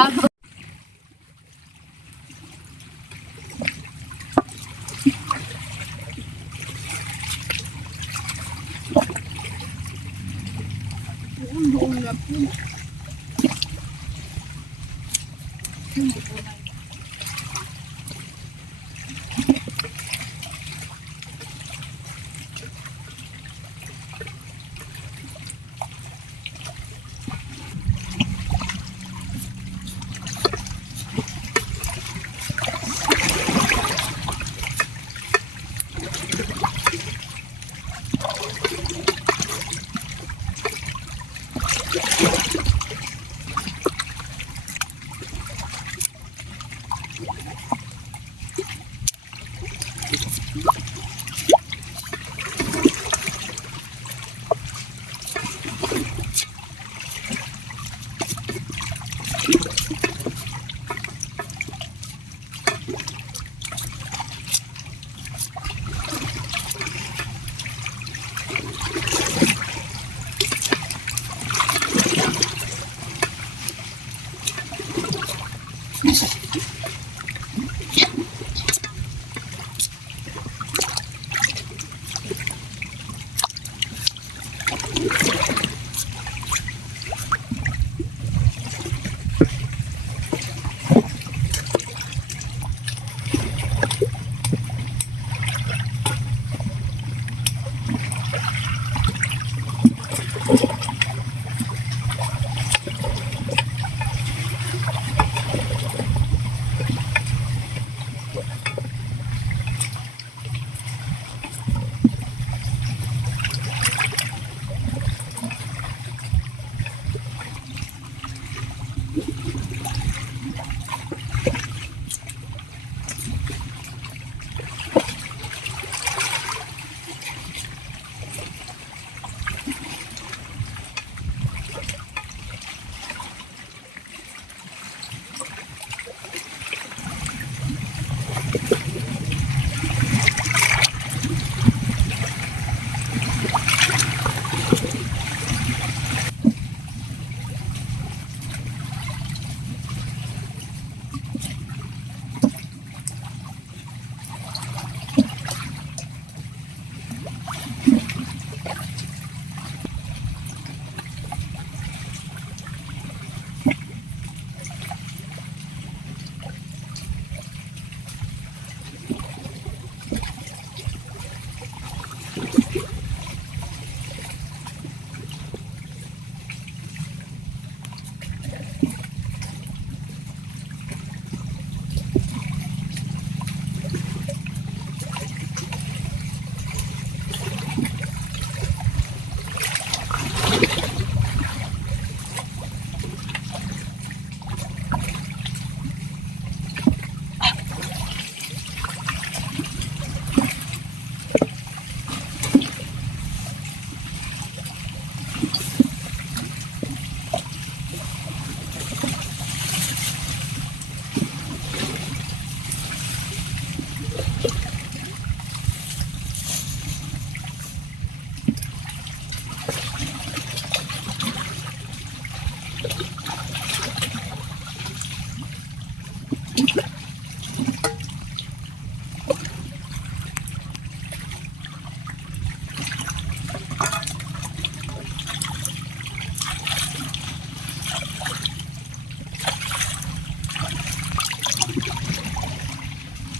bago.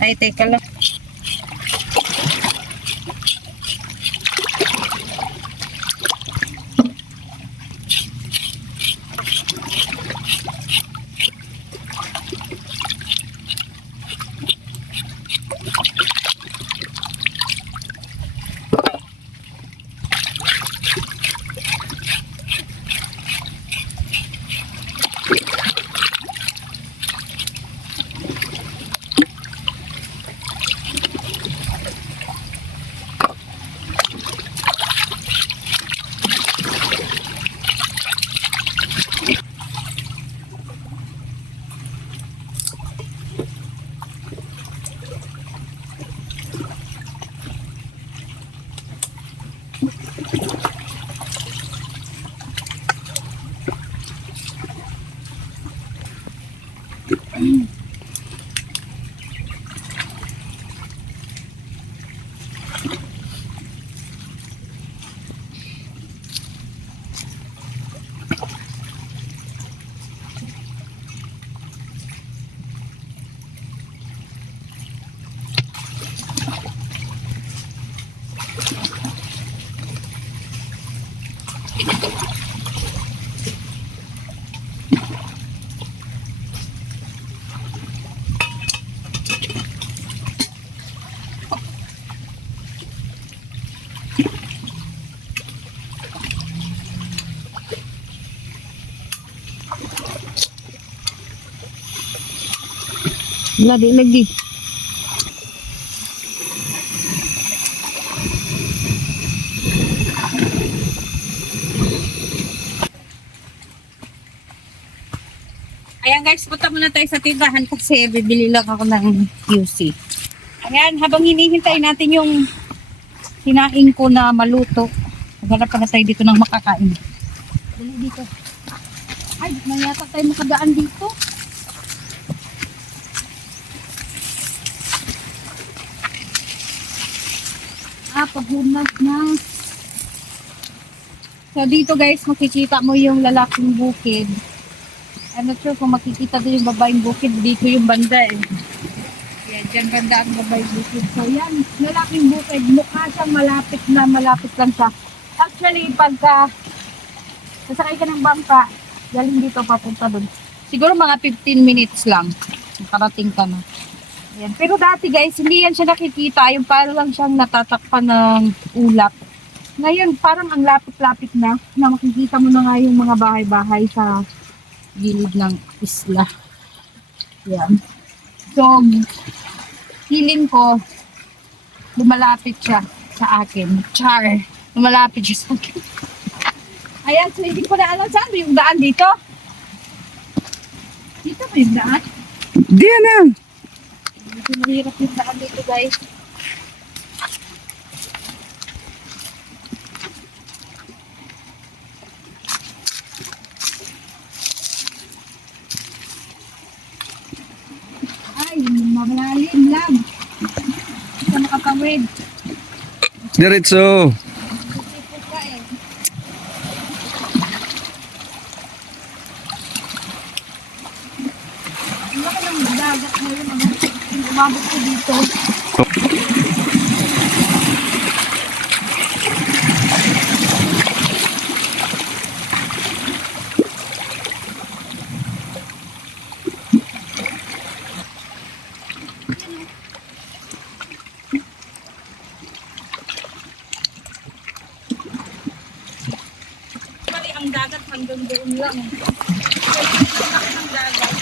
Ay, teka lang. Wala, di lagi. Ayan guys, punta muna tayo sa tindahan kasi bibili lang ako ng QC. Ayan, habang hinihintay natin yung hinaing ko na maluto, maghanap pa na tayo dito ng makakain. Dali dito. Ay, di na yata tayo makadaan dito. Paghunag na. So dito guys, makikita mo yung lalaking bukid. I'm not sure kung makikita din yung babaeng bukid. Dito yung banda eh. Yan, dyan banda ang babaeng bukid. So yan, lalaking bukid. Mukha siyang malapit lang siya. Actually, pagka sasakay ka ng bangka, galing dito papunta dun. Siguro mga 15 minutes lang. Nakarating ka na. Ayan. Pero dati guys, hindi yan siya nakikita. Yung parang lang siyang natatakpan ng ulap. Ngayon, parang ang lapit-lapit na makikita mo na nga yung mga bahay-bahay sa gilid ng isla. Ayan. So, feeling ko, lumalapit siya sa akin. Char. Lumalapit siya sa akin. Ayan, so hindi ko na alam saan yung daan dito. Dito ba yung daan? Diyan na. Medyo mahirap yung daan dito guys. Ay, malalim lang. Sa makatawid. Diretso. Sipot ka eh. Ang laki ng dagat ngayon. Umabot ko dito. Mali ang dagat hanggang doon lang. Kaya ang dagat.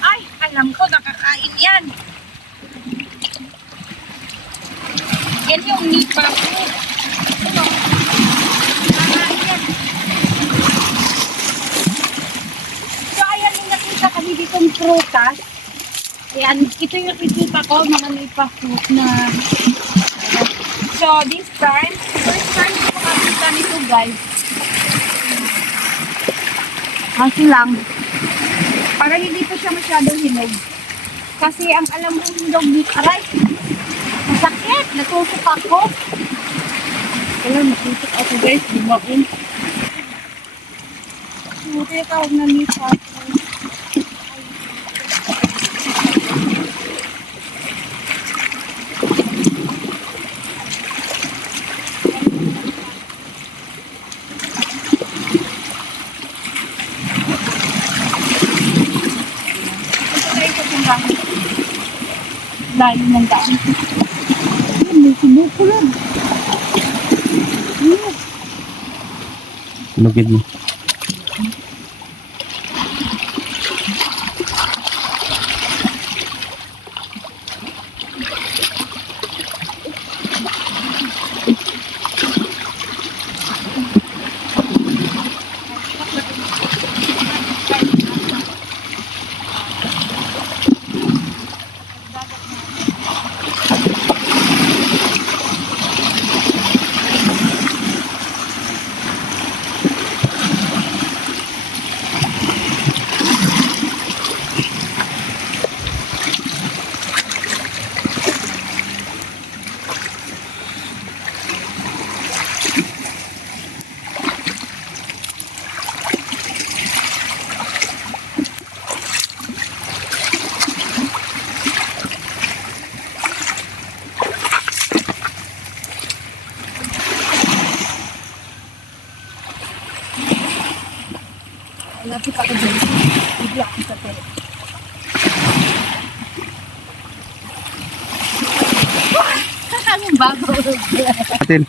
Ay, alam ko, nakakain yan. Yan yung nipa ko. Ano? Nakakain yan. So, ayan yung nakita kami ditong prutas. Ayan, ito yung nakikita ko, mga nipa fruit na. So, this time, first time ko makakita nito guys. Kasi lang, para hindi pa siya masyadong hinog. Kasi ang alam mo hinog dito, aray, masakit, natusok ako. Kailan natusok ako guys, bumaon. Suti tawag na nisa ako. Layo ng daan. Ayun, may sinuko lang. Ayun. Lugid mo. Lapit ako dyan. Bigla ako sa pero. Ang bago. Atin.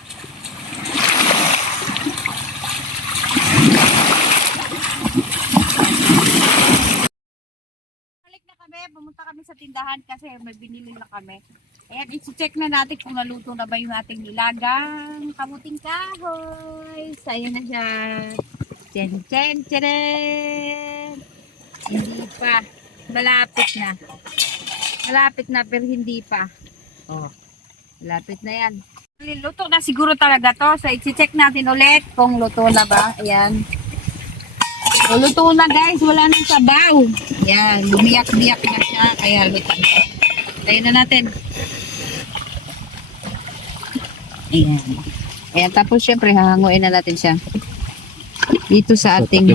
Balik na kami, pumunta kami sa tindahan kasi may binili na kami. Ayan, isi-check na natin kung naluto na ba yung ating nilagang kamuting kahoy. So, ayan na siya. Chen, chen, chen. Hindi pa. Malapit na. Malapit na pero hindi pa. Oh, malapit na yan. Luto na siguro talaga to. So, isi-check natin ulit kung luto na ba. Ayan. So, luto na guys. Wala nang sabaw. Ayan. Lumiyak-biyak na siya. Kaya luto. Tayo na natin. Ayan. Ayan. Tapos syempre hahanguin na natin siya. Dito sa ating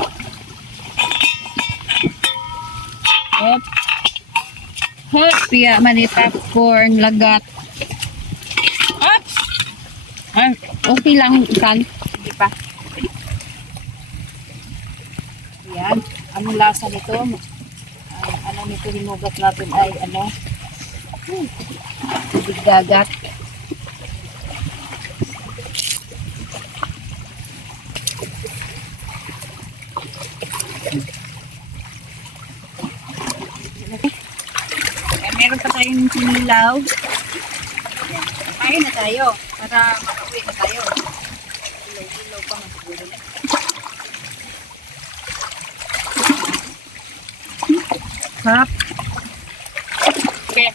hop. Hop. Pia manita corn lagat. Hop. Ay, okay lang ikan. Hindi pa. Ayan. Anong lasa nito? Ano nito hinugat natin ay ano? Tubig dagat. Meron pa tayong sinilaw. Kain na tayo para makauwi na tayo. Ilaw-ilaw pa nga siguro na. Sarap. Okay.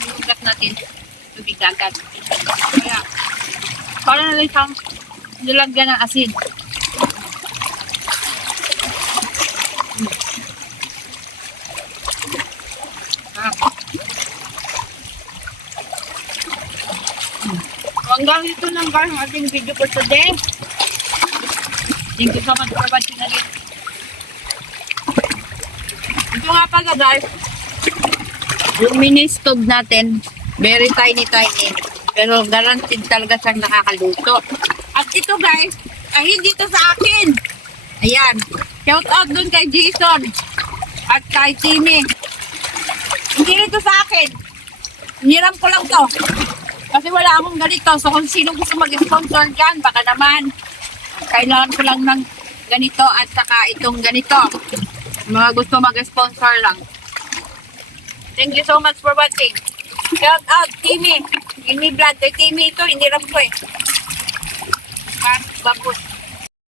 Inugat natin tubig dagat. Kaya, para na rin siyang nilagyan ng asin. Hanggang ito lang guys ang ating video for today. Thank you so much for watching again. Ito nga pala guys, yung mini stove natin, very tiny. Pero guaranteed talaga siyang nakakaluto. At ito guys, ay hindi to sa akin. Ayan, shout out dun kay Jason at kay Timmy. Hindi ito sa akin. Hiniram ko lang to. Kasi wala akong ganito. So kung sino gusto mag-sponsor dyan, baka naman. Kailangan ko lang ng ganito at saka itong ganito. Mga gusto mag-sponsor lang. Thank you so much for watching. Shout out, Timmy. Timmy Vlog. Kay Timmy ito, hiniram ko eh. Bapos.